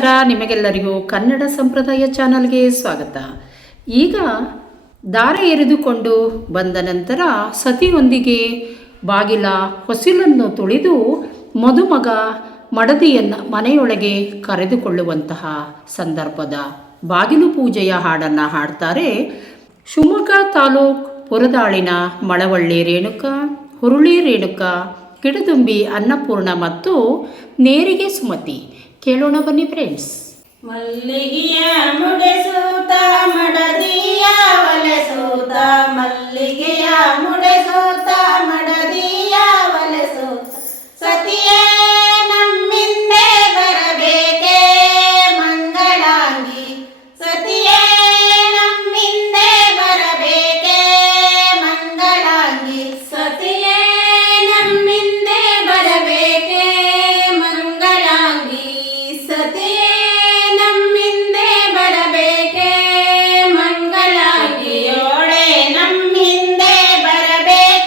ನಮಸ್ಕಾರ, ನಿಮಗೆಲ್ಲರಿಗೂ ಕನ್ನಡ ಸಂಪ್ರದಾಯ ಚಾನಲ್ಗೆ ಸ್ವಾಗತ. ಈಗ ದಾರೆ ಎರೆದುಕೊಂಡು ಬಂದ ನಂತರ ಸತಿಯೊಂದಿಗೆ ಬಾಗಿಲ ಹೊಸಿಲನ್ನು ತುಳಿದು ಮದುಮಗ ಮಡದಿಯನ್ನು ಮನೆಯೊಳಗೆ ಕರೆದುಕೊಳ್ಳುವಂತಹ ಸಂದರ್ಭದ ಬಾಗಿಲು ಪೂಜೆಯ ಹಾಡನ್ನು ಹಾಡ್ತಾರೆ. ಶಿವಮೊಗ್ಗ ತಾಲೂಕು ಪುರದಾಳಿನ ಮಳವಳ್ಳಿ ರೇಣುಕಾ, ಹುರುಳಿ ರೇಣುಕಾ, ಗಿಡದುಂಬಿ ಅನ್ನಪೂರ್ಣ ಮತ್ತು ನೇರಿಗೆ ಸುಮತಿ. ಕೇಳೋಣ ಬನ್ನಿ ಫ್ರೆಂಡ್ಸ್. ಮಲ್ಲಿಗೆಯ ಮುಡೆಸೂತ ಮಡದಿಯ ಒಲೆಸೂತ, ಮಲ್ಲಿಗೆಯ ಮುಡೆಸೂತ ಮಡದಿಯ ಒಲೆಸೂತ, ಸತಿಯೇ ನಮ್ಮಿಂದೆ ಬರಬೇಕೆ ಮಂಗಳಾಂಗಿ, ಸತಿಯೇ ನಮ್ಮಿಂದೆ ಬರಬೇಕೆ ಮಂಗಳಾಂಗಿ, ಸತಿಯೇ ನಮ್ಮಿಂದೆ ಬರಬೇಕೆ ಮಂಗಳಾಂಗಿ, ಸತಿಯೇ ನಮ್ಮಿಂದೆ ಬರಬೇಕೆ ಮಂಗಳಾಂಗಿಯೋಳೆ ನಮ್ಮಿಂದೆ ಬರಬೇಕೆ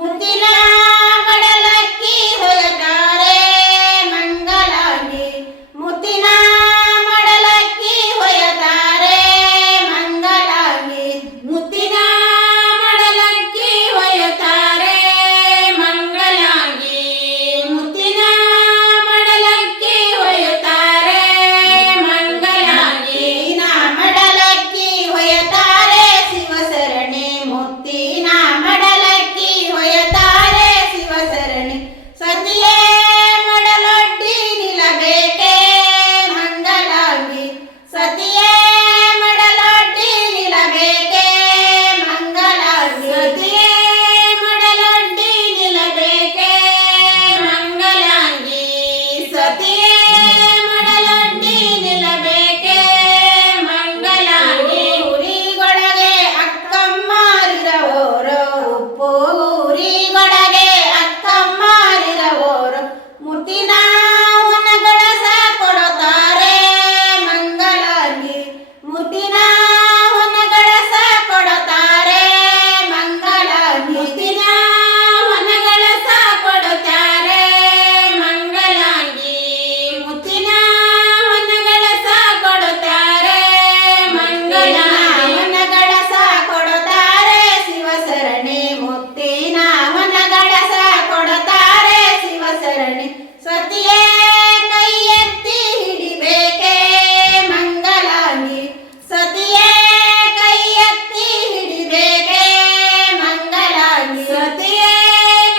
ಮುತ್ತಿನ ಮಡಲಕ್ಕಿ ಹೊಯ್ತಾರೆ ಮಂಗಲಾಂಗಿ ಮುತ್ತಿನ ಮಡಲಕ್ಕಿ ಹೊಯ್ತಾರೆ ಮಂಗಲಾಂಗಿ ಮುತ್ತಿನ ಮಡಲಕ್ಕಿ ಹೊಯ್ತಾರೆ ಮಂಗಲಾಂಗಿ ಮುತ್ತಿನ ಮಡಲಕ್ಕಿ ಹೊಯ್ತಾರೆ ಮಂಗಲಾಂಗಿ ನಾ ಮಡಲಕ್ಕಿ ಹೊಯ್ತಾರೆ ಶಿವಸರಣಿ ಮುತ್ತಿನ ಮಡಲಕ್ಕಿ ಹೊಯ್ತಾರೆ ಶಿವಸರಣಿ ಸತಿಯೇ ಮಡಲೊಡ್ಡಿ ನಿಲ್ಲಬೇಕೆ ಮಂಗಲಾಂಗಿ ಸತಿಯೇ ಮಡಲೊಡ್ಡಿ ನಿಲ್ಲಬೇಕೆ ಮಂಗಲಾಂಗಿ ಸತಿಯೇ ಮಡಲೊಡ್ಡಿ ನಿಲ್ಲಬೇಕೆ ಮಂಗಲಾಂಗಿ ಸತಿಯೇ ಮಡಲೊಡ್ಡಿ ನಿಲ್ಲಬೇಕೆ ಮಂಗಲಾಂಗಿ ಊರಿಗೊಳಗೆ ಅಕ್ಕಮ್ಮರಿರವೋರು ಉಪ್ಪು ಊರಿಗೊಳಗೆ ಅಕ್ಕಮ್ಮರಿರವೋರು ಮುತ್ತಿನ ಹೊನಗಳಸ ಕೊಡುತ್ತಾರೆ ಮಂಗಲಾಂಗಿ ಮುತ್ತಿನ ಹೊನಗಳಸ ಕೊಡುತ್ತಾರೆ ಮಂಗಲಾಂಗಿ ಮುತ್ತಿನ ಹೊನಗಳಸ ಕೊಡುತ್ತಾರೆ ಮಂಗಲಾಂಗಿ ಮುತ್ತಿನ ಹೊನಗಳಸ ಕೊಡುತ್ತಾರೆ ಮಂಗಲಾಂಗಿ ಹೊನಗಳಸ ಕೊಡುತ್ತಾರೆ ಶಿವಸರಣಿ ಮುತ್ತಿನ ಹೊನಗಳಸ ಕೊಡುತ್ತಾರೆ ಶಿವಸರಣಿ ಸತಿಯೇ ಕೈ ಎತ್ತಿ ಹಿಡಿಬೇಕೆ ಮಂಗಲಾಂಗಿ ಸತಿಯೇ ಕೈ ಎತ್ತಿ ಹಿಡಿಬೇಕೆ ಮಂಗಲಾಂಗಿ ಸತಿಯೇ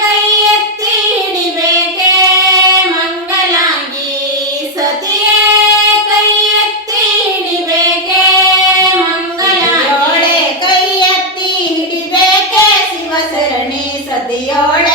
ಕೈ ಎತ್ತಿ ಹಿಡಿಬೇಕೆ ಮಂಗಲಾಂಗಿ ಸತಿಯೇ ಕೈ ಎತ್ತಿ ಹಿಡಿಬೇಕೆ ಮಂಗಲಾಂಗಿ ಕೈ ಎತ್ತಿ ಹಿಡಿಬೇಕೆ ಶಿವಸರಣಿ ಸತಿಯೋಳೆ